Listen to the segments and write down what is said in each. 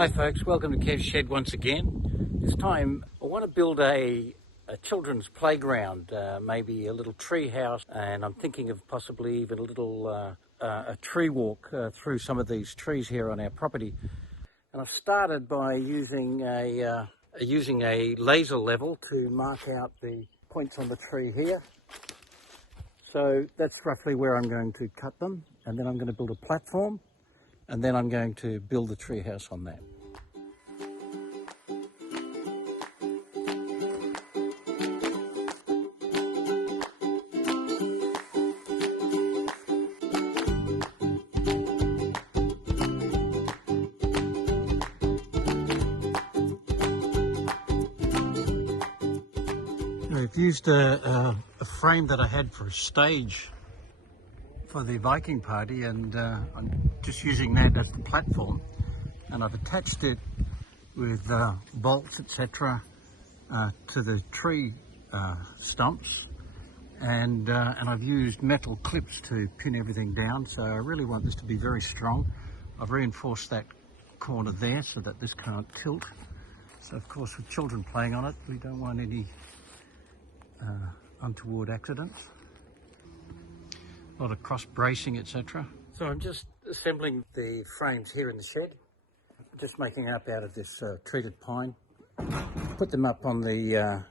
Hi folks, welcome to Kev's Shed once again. This time I want to build a children's playground, maybe a little tree house, and I'm thinking of possibly even a little a tree walk through some of these trees here on our property. And I've started by using a laser level to mark out the points on the tree here. So that's roughly where I'm going to cut them, and then I'm going to build a platform, and then I'm going to build the tree house on that. I've used a frame that I had for a stage for the Viking party, and I'm just using that as the platform, and I've attached it with bolts, etc., to the tree stumps, and I've used metal clips to pin everything down. So I really want this to be very strong. I've reinforced that corner there so that this can't tilt. So of course, with children playing on it, we don't want any untoward accidents. A lot of cross bracing, etc. So I'm just assembling the frames here in the shed, just making up out of this treated pine. Put them up on the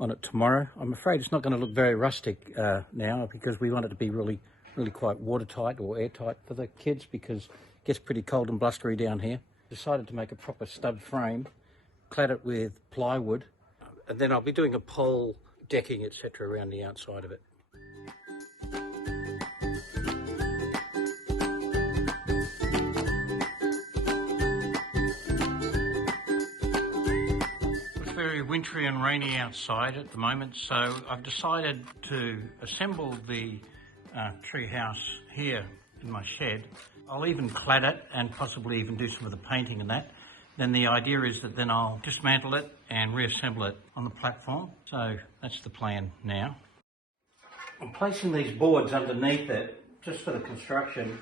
on it tomorrow. I'm afraid it's not going to look very rustic now, because we want it to be really quite watertight or airtight for the kids, because it gets pretty cold and blustery down here. Decided to make a proper stud frame, clad it with plywood, and then I'll be doing a pole decking, etc., around the outside of it. It's very wintry and rainy outside at the moment, so I've decided to assemble the tree house here in my shed. I'll even clad it and possibly even do some of the painting and that. Then the idea is that then I'll dismantle it and reassemble it on the platform. So that's the plan now. I'm placing these boards underneath it just for the construction,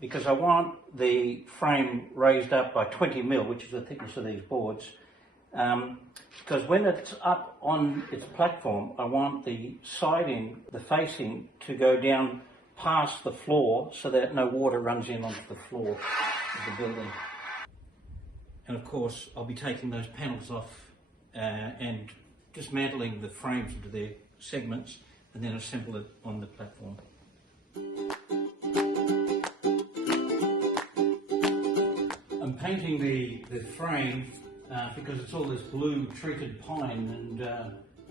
because I want the frame raised up by 20 mil, which is the thickness of these boards. Because when it's up on its platform, I want the siding, the facing, to go down past the floor so that no water runs in onto the floor of the building. And of course, I'll be taking those panels off and dismantling the frames into their segments, and then assemble it on the platform. I'm painting the frame because it's all this blue treated pine, and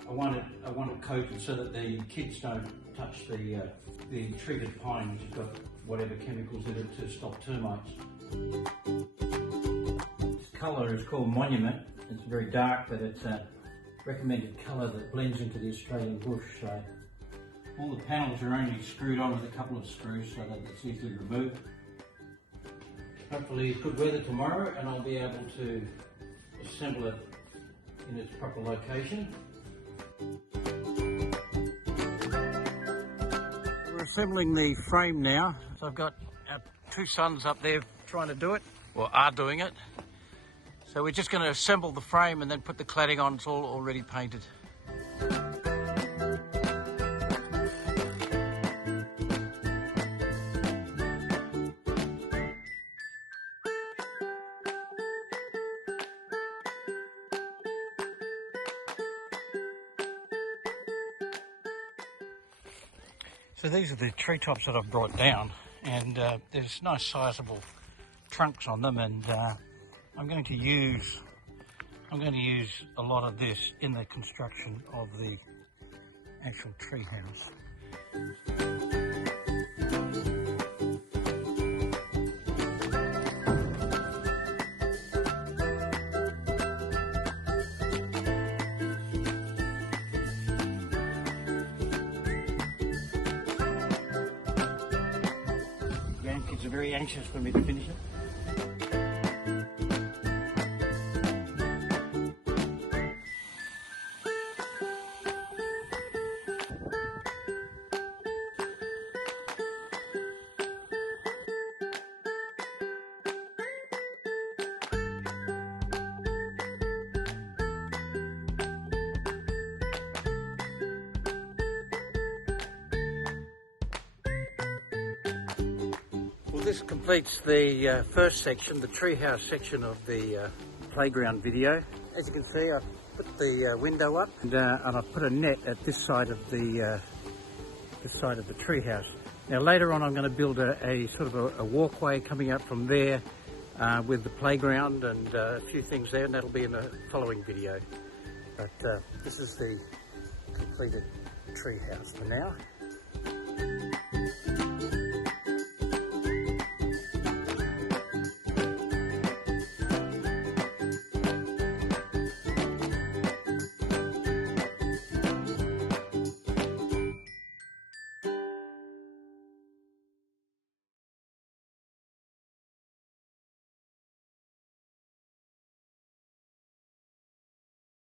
I want it coated so that the kids don't touch the treated pine, which has got whatever chemicals in it to stop termites. Colour is called Monument. It's very dark, but it's a recommended colour that blends into the Australian bush. So all the panels are only screwed on with a couple of screws so that it's easily removed. Hopefully it's good weather tomorrow and I'll be able to assemble it in its proper location. We're assembling the frame now. So I've got our two sons up there trying to do it, or are doing it. So we're just going to assemble the frame and then put the cladding on. It's all already painted. So these are the treetops that I've brought down, and there's nice sizable trunks on them, and I'm going to use a lot of this in the construction of the actual tree house. Grandkids are very anxious for me to finish it. this completes the first section, the treehouse section of the playground video. As you can see, I've put the window up and I've put a net at this side of the treehouse. Now later on I'm going to build a sort of a walkway coming up from there with the playground and a few things there, and that'll be in the following video. But this is the completed treehouse for now.